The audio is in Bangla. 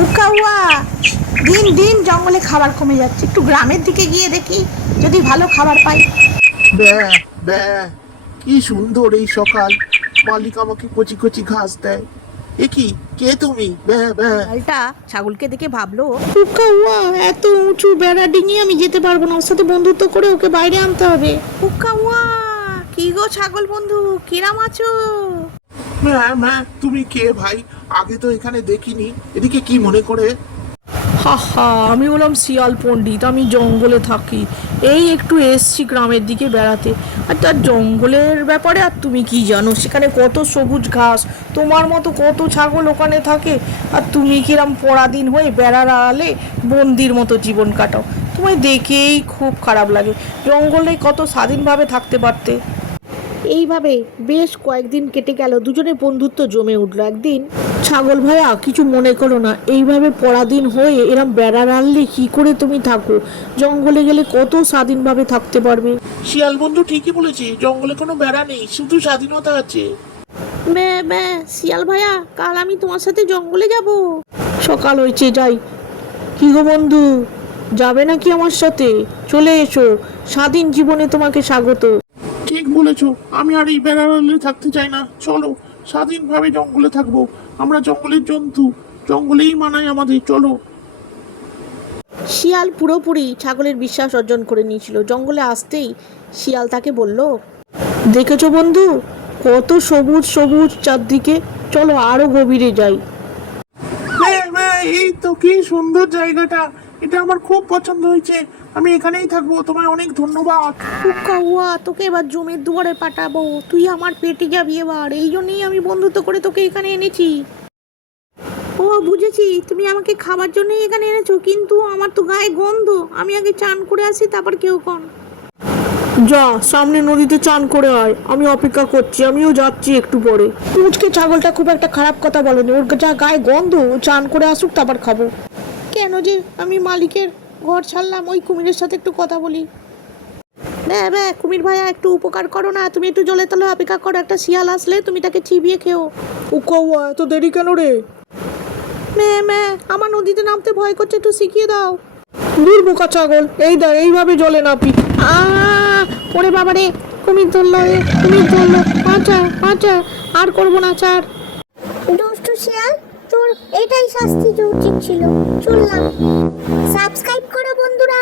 উকাউয়া, দিন দিন জঙ্গলে খাবার কমে যাচ্ছে, একটু গ্রামের দিকে গিয়ে দেখি যদি ভালো খাবার পাই। ব্যা ব্যা, কি সুন্দর এই সকাল। মালিক আমাকে কচি কচি ঘাস দেয়। এ কি, কে তুমি? ব্যা ব্যা। শিয়ালটা ছাগলকে দেখে ভাবলো, উকাউয়া, এত উঁচু বেড়া ডিঙিয়ে আমি যেতে পারবো না, ওর সাথে বন্ধুত্ব করে ওকে বাইরে আনতে হবে। উকাউয়া, কি গো ছাগল বন্ধু, কিরাম আছো? ব্যা ব্যা, তুমি কে ভাই? আগে তো এখানে দেখিনি। এদিকে কি মনে করে? হা হা, আমি বললাম শিয়াল পণ্ডিত, আমি জঙ্গলে থাকি, এই একটু এসছি গ্রামের দিকে বেড়াতে। আর তার জঙ্গলের ব্যাপারে আর তুমি কি জানো? সেখানে কত সবুজ ঘাস, তোমার মতো কত ছাগল ওখানে থাকে, আর তুমি কিরম পরাধীন হয়ে বেড়ার আড়ালে বন্দির মতো জীবন কাটাও। তোমায় দেখেই খুব খারাপ লাগে। জঙ্গলে কত স্বাধীনভাবে থাকতে পারতে। এইভাবে বেশ কয়েকদিন কেটে গেল, দুজনের বন্ধুত্ব জমে উঠল। একদিন, ছাগল ভাইয়া কিছু মনে করো না, এইভাবে পরাধীন হয়ে এরম বেড়ার আনলে কি করে তুমি থাকো? জঙ্গলে গেলে কত স্বাধীনভাবে থাকতে পারবে। শিয়াল বন্ধু ঠিকই বলেছে, জঙ্গলে কোনো বেড়া নেই, শুধু স্বাধীনতা আছে। বে বে, শিয়াল ভাইয়া, কাল আমি তোমার সাথে জঙ্গলে যাব। সকাল হয়েছে, যাই। কি গো বন্ধু, যাবে নাকি আমার সাথে? চলে এসো, স্বাধীন জীবনে তোমাকে স্বাগত। ঠিক বলেছো, আমি আর এই বেড়ালে থাকতে চাই না। চলো, স্বাধীনভাবে জঙ্গলে থাকবো। আমরা জঙ্গলের জন্তু, জঙ্গলেই মানায় আমাদের। চলো। শিয়াল পুরোপুরি ছাগলের বিশ্বাস অর্জন করে নিয়েছিল। জঙ্গলে আসতেই শিয়াল তাকে বলল, দেখেছো বন্ধু, কত সবুজ সবুজ চারদিকে, চলো আরো গভীরে যাই। এই তো, কি সুন্দর জায়গাটা। এটা আমার খুব পছন্দ হয়েছে। আমি এখানেই থাকবো। তোমায় অনেক ধন্যবাদ। উকাউয়া, তোকে এবার জমির দুয়ারে পাঠাবো, তুই আমার পেটে যাবি এবার, এই জন্যই আমি বন্ধুত্ব করে তোকে এখানে এনেছি। ও বুঝেছি, তুমি আমাকে খাবার জন্যই এখানে এনেছো, কিন্তু আমার তো গায়ে গন্ধ, আমি আগে চান করে আসি, তারপর কেউ কন। যা, সামনে নদীতে চান করে আয়, আমি অপেক্ষা করছি, আমিও যাচ্ছি একটু পরে। মুচকে ছাগলটা খুব একটা খারাপ কথা বলেনি, ওর যা গায়ে গন্ধ, ও চান করে আসুক, তারপর খাবো। কেন যে আমি মালিকের ঘর ছাড়লাম, ওই কুমিরের সাথে একটু কথা বলি। বে কুমির ভাইয়া, একটু উপকার করো না, তুমি একটু জলে তলে অপেক্ষা করো, একটা শিয়াল আসলে তুমি তাকে চিবিয়ে খেও। উকাউয়া, এত দেরি কেন রে? আমার নদীতে নামতে ভয় করছে, একটু শিখিয়ে দাও। দূর বোকা ছাগল, এই দা, এইভাবে জলে নাপি। ওরে বাবা রে, কুমির ধরলো, কুমির ধরলো, আচ্ছা আচ্ছা, আর করবো না, চার। দুষ্টু শিয়াল, তোর এটাই শাস্তি উচিত ছিল। চললাম। সাবস্ক্রাইব করো বন্ধুরা।